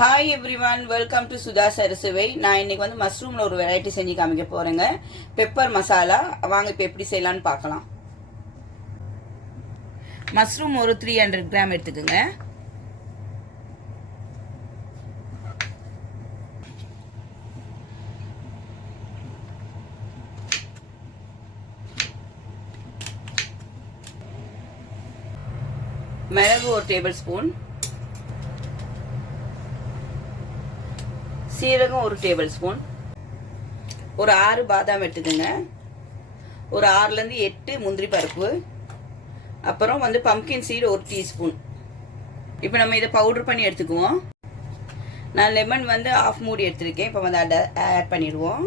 Hi everyone, welcome to Sudha சரசுவை. நான் இன்னைக்கு வந்து மஷ்ரூமில் ஒரு வெரைட்டி செஞ்சு காமிக்க போகிறேங்க. பெப்பர் மசாலா. வாங்க இப்போ எப்படி செய்யலான்னு பார்க்கலாம். மஷ்ரூம் ஒரு 300 கிராம் எடுத்துக்கோங்க. மிளகு ஒரு டேபிள் ஸ்பூன், சீரகம் ஒரு டேபிள் ஸ்பூன், ஒரு 6 பாதாம் எடுத்துக்கோங்க, ஒரு 6லேருந்து 8 முந்திரி பருப்பு, அப்புறம் வந்து பம்கின் சீடு ஒரு டீஸ்பூன். இப்போ நம்ம இதை பவுடர் பண்ணி எடுத்துக்குவோம். நான் லெமன் வந்து 1/2 மூடி எடுத்துருக்கேன். இப்போ வந்து அதை ஆட் பண்ணிடுவோம்.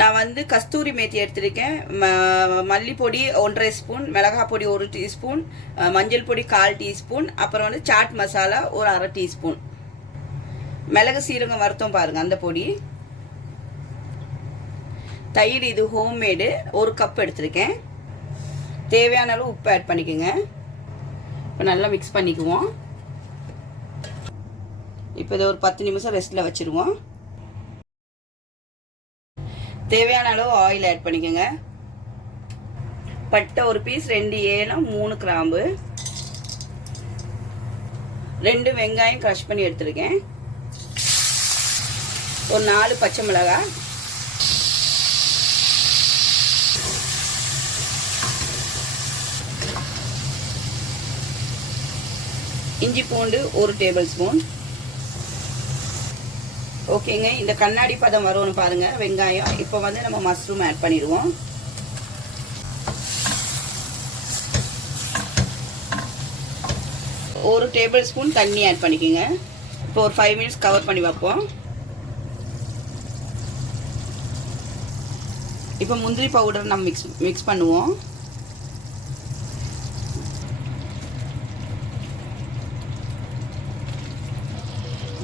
நான் வந்து கஸ்தூரி மேத்தி எடுத்துருக்கேன். மல்லிப்பொடி 1½ ஸ்பூன், மிளகாய் பொடி 1 டீஸ்பூன், மஞ்சள் பொடி 1/4 டீஸ்பூன், அப்புறம் வந்து சாட் மசாலா ஒரு 1/2 டீஸ்பூன், மிளகு சீரகம் வறுத்தோம் பாருங்க அந்த பொடி, தயிர் இது ஹோம்மேடு 1 கப் எடுத்திருக்கேன். தேவையான அளவு உப்பு ஆட் பண்ணிக்கோங்க. இப்போ நல்லா மிக்ஸ் பண்ணிக்குவோம். இப்போ இதை ஒரு 10 நிமிஷம் ரெஸ்ட்டில் வச்சுருவோம். தேவையான அளவு ஆயில் ஆட் பண்ணிக்கோங்க. பட்டை ஒரு பீஸ், 2 ஏலம், 3 கிராம்பு, 2 வெங்காயம் க்ரஷ் பண்ணி எடுத்துருக்கேன், ஒரு 4 பச்சை மிளகாய், இஞ்சி பூண்டு 1 டேபிள் ஸ்பூன். ஓகேங்க, இந்த கண்ணாடி பதம் வரும்னு பாருங்க வெங்காயம். இப்போ வந்து நம்ம மஷ்ரூம் ஆட் பண்ணிடுவோம். ஒரு டேபிள் ஸ்பூன் தண்ணி ஆட் பண்ணிக்கோங்க. இப்போ ஒரு 5 மினிட்ஸ் கவர் பண்ணி வைப்போம். இப்போ முந்திரி பவுடர் நம்ம மிக்ஸ் பண்ணுவோம்.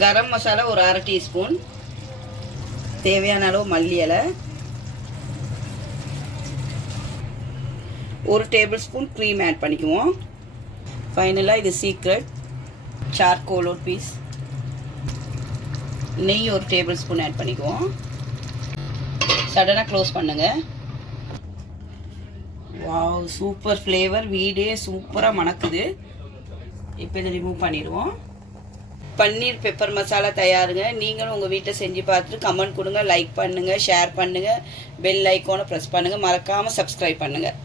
கரம் மசாலா ஒரு 1/2 டீஸ்பூன், தேவையான அளவு மல்லி இலை, 1 டேபிள் ஸ்பூன் க்ரீம் ஆட் பண்ணிக்குவோம். ஃபைனலாக இது சீக்ரெட் சார்கோல் ஒரு பீஸ், நெய் 1 டேபிள் ஸ்பூன் ஆட் பண்ணிக்குவோம். சடனாக க்ளோஸ் பண்ணுங்க. வாவ், சூப்பர் ஃப்ளேவர், வீடே சூப்பராக மணக்குது. இப்போ இதை ரிமூவ் பண்ணிடுவோம். பன்னீர் பெப்பர் மசாலா தயாருங்க. நீங்களும் உங்கள் வீட்டில் செஞ்சு பார்த்துட்டு கமெண்ட் கொடுங்க, லைக் பண்ணுங்கள், ஷேர் பண்ணுங்கள், பெல் ஐக்கானை ப்ரெஸ் பண்ணுங்கள், மறக்காமல் சப்ஸ்கிரைப் பண்ணுங்கள்.